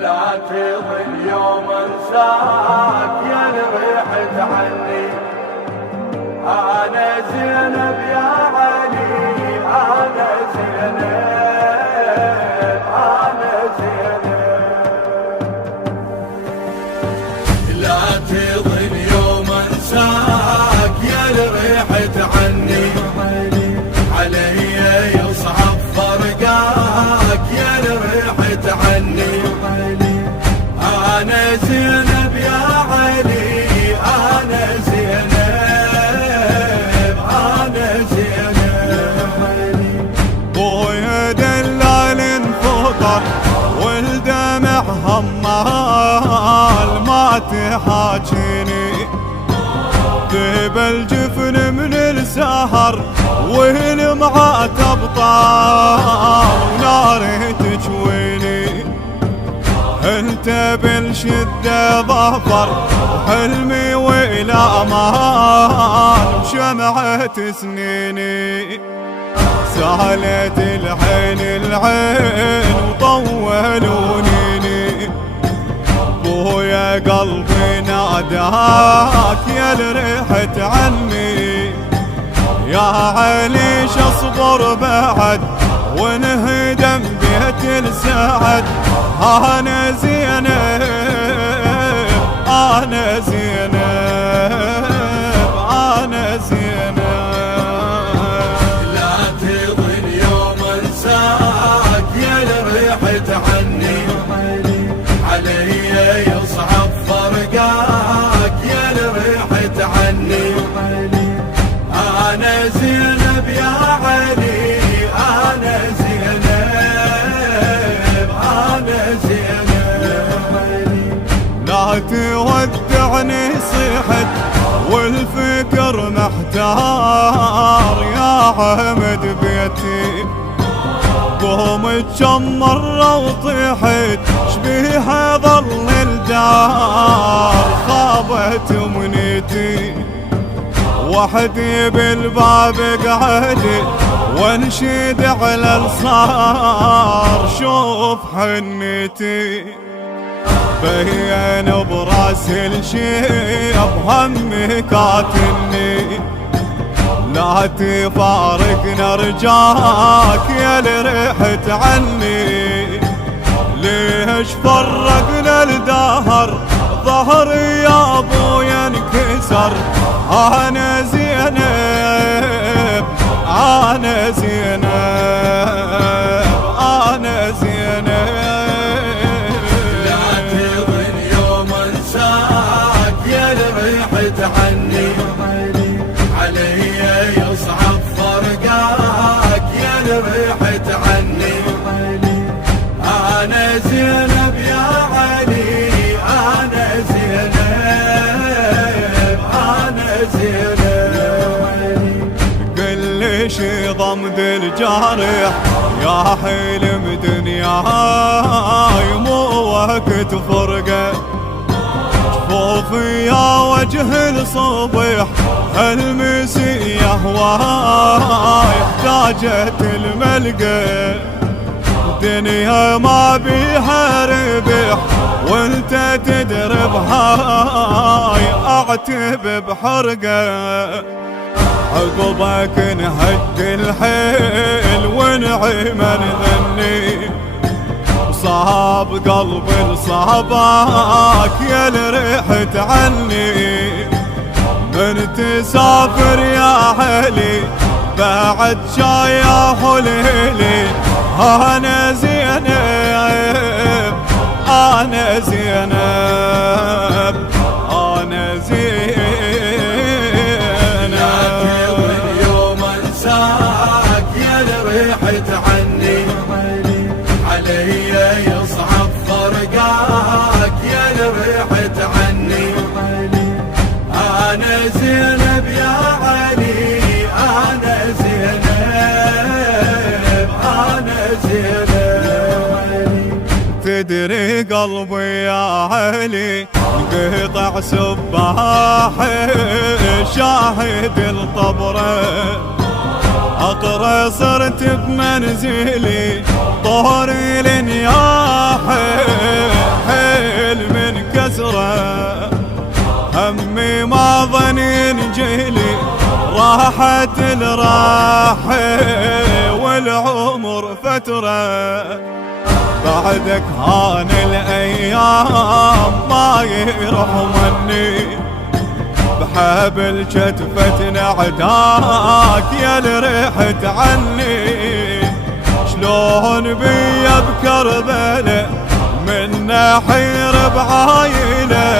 لا تظن يوم انساك يا ريحت عني. انا زينب يا علي، انا زينب، انا زينب. لا تظن يوم انساك يا ريحت عني. علي يصعب فرقاك يا ريحت عني. أنا زينب يا علي، أنا زينب، أنا زينب. بويا دلال انفطر والدمع همال ما تحاجيني. ذيب الجفن من السهر والمعة تبطال ناري تجويني. انت بالشدة ظفر حلمي والأمان شمعة سنيني. سالت العين العين وطولونيني. بويا قلبي ناداك يا ريحت عني. يا علي اصبر بعد ونهدم بيت السعد. انا زينب، انا زينب، انا زينب. لا تظن يوم انساك يا ريحت عني. علي يصعب فرقاك يا ريحت عني. أنا زينب يا علي، أنا زينب، أنا زينب. لا تودعني صيحت والفكر محتار يا عمد بيتي. قوم كم مرة وطيحت شبيها ظل الدار خابت منيتي. وحدي بالباب قعدت وانشد على الصار شوف حنيتي. بين براس الشيب همي كاتني. لا تفارقنا رجاك يا ريحت عني. ليش فرقنا الدهر ظهري يا ابويا انكسر. أنا زينب، أنا زينب، أنا زينب. لا تظن يوم انساك يا ريحت عني. علي يصعب فرقاك يا ريحت عني. أنا زينب يا علي، أنا زينب، أنا زينب. قل ليش ضمد الجارح يا حلم دنياي مو وقت فرقه. جفوفي يا وجه الصبح المسية هواي احتاجت الملقى. دنيا ما بيها ربح وانت تدرب هاي اعتب بحرقه. عقبك نهد الحيل ونعيما نغني. صاب قلبي لصابك يا ريحت عني. من تسافر يا حلي بعد شايا حليلي. أنا زينب، أنا زينب، أنا زينب. لا تظن يوم انساك يا ريحت عني. علي يصعب فرقاك يا ريحت عني. أنا زينب يا علي، أنا زينب، أنا زينب. تدري قلبي يا علي قطع سباح شاهد الطبره. اقرا صرت بمنزلي طوري النياح راح والعمر فترة، بعدك هان الأيام ما يروح مني، بحبل كتفتنا عداك يا رحت عني. شلون بيا بكربلة من نحير بعايلة